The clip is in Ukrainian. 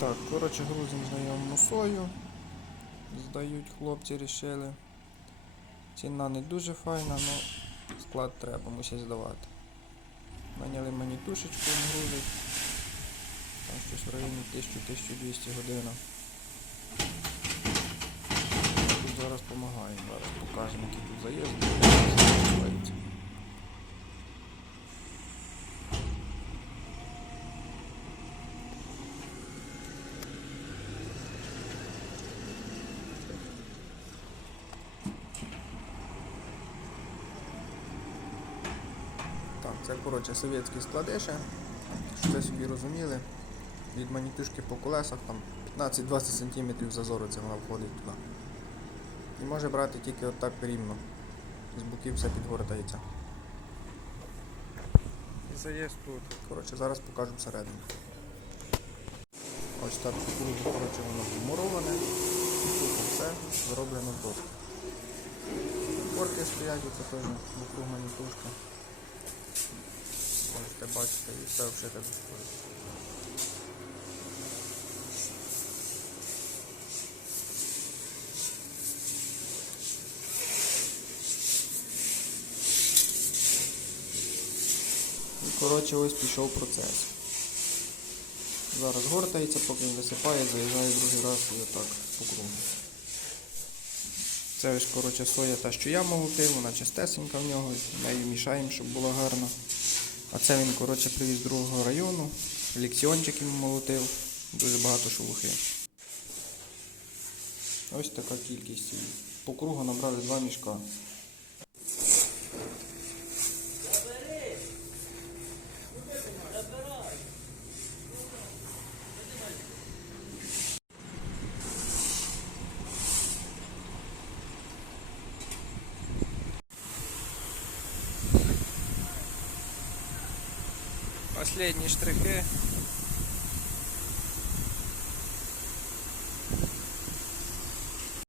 Так, коротше, грузимо знайому сою. Здають хлопці рішили. Ціна не дуже файна, але склад треба, мусять здавати. Наняли мені тушечку, грузить. Там щось в районі 1000-1200 година. Тут зараз допомагаємо, зараз покажемо, які тут заїзди. Так, це коротше совєтські складиші. Щоб ви собі розуміли. Від манітушки по колесах там 15-20 см зазору це вона входить туди. І може брати тільки отак рівно. З боків все підгортається. І заїзд тут. Коротше, зараз покажу всередину. Ось так кукурудзу, коротше, воно помуроване. Тут все зроблено з доску. Корки стоять, оце теж вокруг манітушки. Можете бачити і все до школи. І коротше ось пішов процес. Зараз гортається, поки він висипає, заїжджає другий раз і отак по кругу. Це ось коротше соя та, що я молотив, вона чистесенька в нього, нею мішаємо, щоб була гарна. А це він, коротше, привіз з другого району. Лікціончик йому молотив, дуже багато шелухи. Ось така кількість. По кругу набрали два мішка. Последні штрихи.